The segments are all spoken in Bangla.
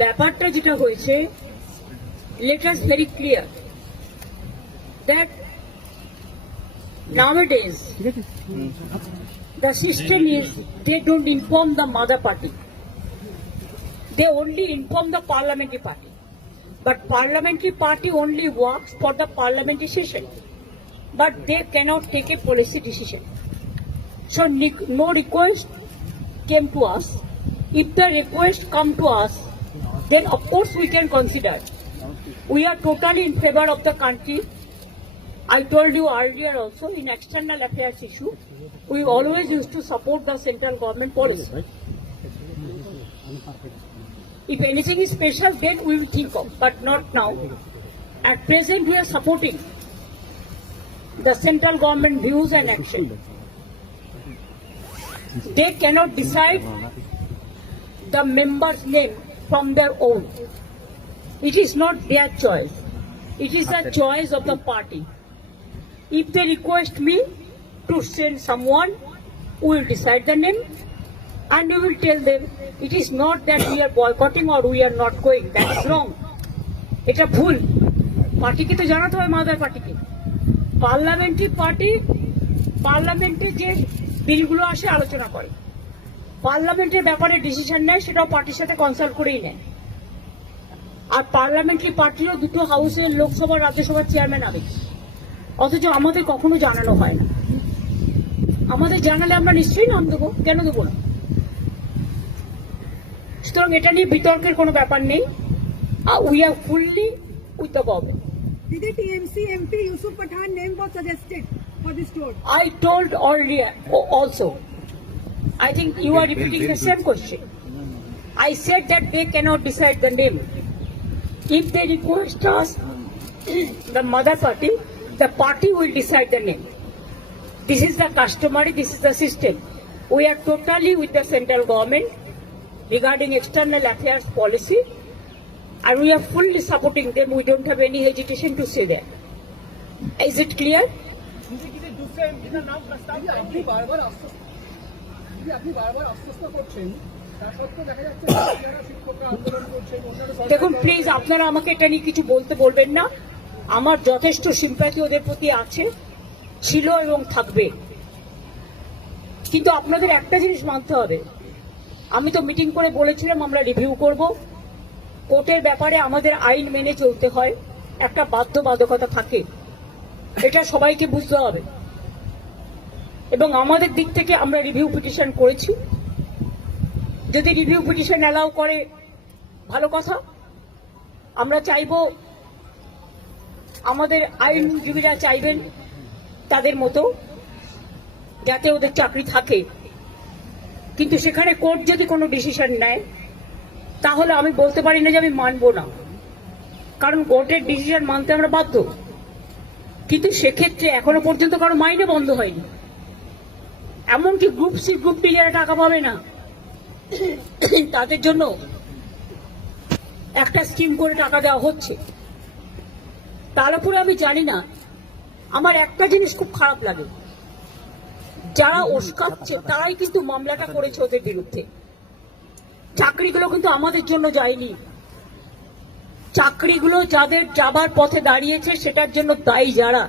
ব্যাপারটা যেটা হয়েছে let us very clear that nowadays the system is they don't inform the mother party they only inform the parliamentary party but parliamentary party only works for the parliamentary session but they cannot take a policy decision so no request came to us if the request come to us then of course we can consider we are totally in favor of the country I told you earlier also in external affairs issue, we always used to support the central government policy. If anything is special, then we will think of, but not now. At present, we are supporting the central government views and action. They cannot decide the member's name from their own. It is not their choice. It is the choice of the party. If they request me to send someone, we will decide the name and we will tell them it is not that we are boycotting or we are not going. That is wrong. এটা ভুল পার্টিকে তো জানাতে হবে মাদার পার্টিকে পার্লামেন্টারি পার্টি পার্লামেন্টে যে বিলগুলো আসে আলোচনা করে পার্লামেন্টের ব্যাপারে ডিসিশন নেয় সেটাও পার্টির সাথে কনসাল্ট করেই নেয়। আর পার্লামেন্টারি পার্টিরও দুটো হাউসের লোকসভা রাজ্যসভার চেয়ারম্যান আবে অথচ আমাদের কখনো জানানো হয় না। আমাদের জানালে আমরা নিশ্চয়ই নাম দেবো। কেন দেবো না? সুতরাং এটা নিয়ে বিতর্কের কোনো ব্যাপার নেই। আর we are fully with the government Did the TMC MP Yusuf Pathan name was suggested for this tour? I told earlier also. I think you are repeating the same question. I said that they cannot decide the name. If they request us, the mother party, the party will decide the name. This is the customary, this is the system. We are totally with the central government regarding external affairs policy and we are fully supporting them. We don't have any hesitation to say that. Is it clear? দেখুন প্লিজ আপনারা আমাকে এটা নিয়ে কিছু বলতে বলবেন না। আমার যথেষ্ট সিম্প্যাথি ওদের প্রতি আছে, ছিল এবং থাকবে। কিন্তু আপনাদের একটা জিনিস মানতে হবে। আমি তো মিটিং করে বলেছিলাম, আমরা রিভিউ করব। কোর্টের ব্যাপারে আমাদের আইন মেনে চলতে হয়। একটা বাধ্যবাধকতা থাকে। এটা সবাইকে বুঝতে হবে। এবং আমাদের দিক থেকে আমরা রিভিউ পিটিশন করেছি। যদি রিভিউ পিটিশন অ্যালাউ করে, ভালো কথা। আমরা চাইব আমাদের আইনজীবীরা চাইবেন তাদের মতো, যাতে ওদের চাকরি থাকে। কিন্তু সেখানে কোর্ট যদি কোনো ডিসিশন নেয়, তাহলে আমি বলতে পারি না যে আমি মানবো না। কারণ কোর্টের ডিসিশন মানতে আমরা বাধ্য। কিন্তু সেক্ষেত্রে এখনও পর্যন্ত কারও মাইনে বন্ধ হয়নি। এমনকি গ্রুপ সি গ্রুপ ডি যারা টাকা পাবে না। তাদের জন্য একটা স্কিম করে টাকা দেওয়া হচ্ছে। তার উপরে আমি জানি না। আমার একটা জিনিস খুব খারাপ লাগে। যারা ওস্কাচ্ছে তারাই কিন্তু মামলাটা করেছে ওদের বিরুদ্ধে। চাকরিগুলো কিন্তু আমাদের জন্য যায়নি। চাকরিগুলো যাদের যাবার পথে দাঁড়িয়েছে, সেটার জন্য দায়ী যারা।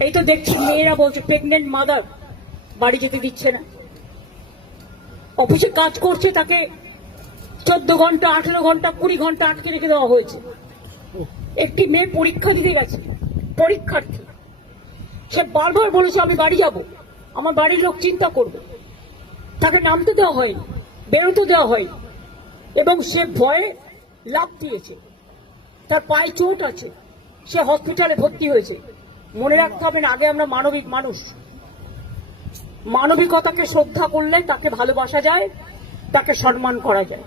এই তো দেখছি মেয়েরা বলছে প্রেগনেন্ট মাদার বাড়ি যেতে দিচ্ছে না। অফিসে কাজ করছে, তাকে চোদ্দ ঘণ্টা, আঠেরো ঘণ্টা, কুড়ি ঘণ্টা আটকে রেখে দেওয়া হয়েছে। একটি মেয়ে পরীক্ষা দিতে গেছে, পরীক্ষার্থী। সে বারবার বলেছে, আমি বাড়ি যাব। আমার বাড়ির লোক চিন্তা করবে। তাকে নামতে দেওয়া হয়নি, বেরোতে দেওয়া হয়নি। এবং সে ভয়ে লাভ দিয়েছে। তার পায়ে চোট আছে। সে হসপিটালে ভর্তি হয়েছে। মনে রাখতে হবে আগে আমরা মানবিক মানুষ। মানবিকতাকে শ্রদ্ধা করলে তাকে ভালোবাসা যায়, তাকে সম্মান করা যায়।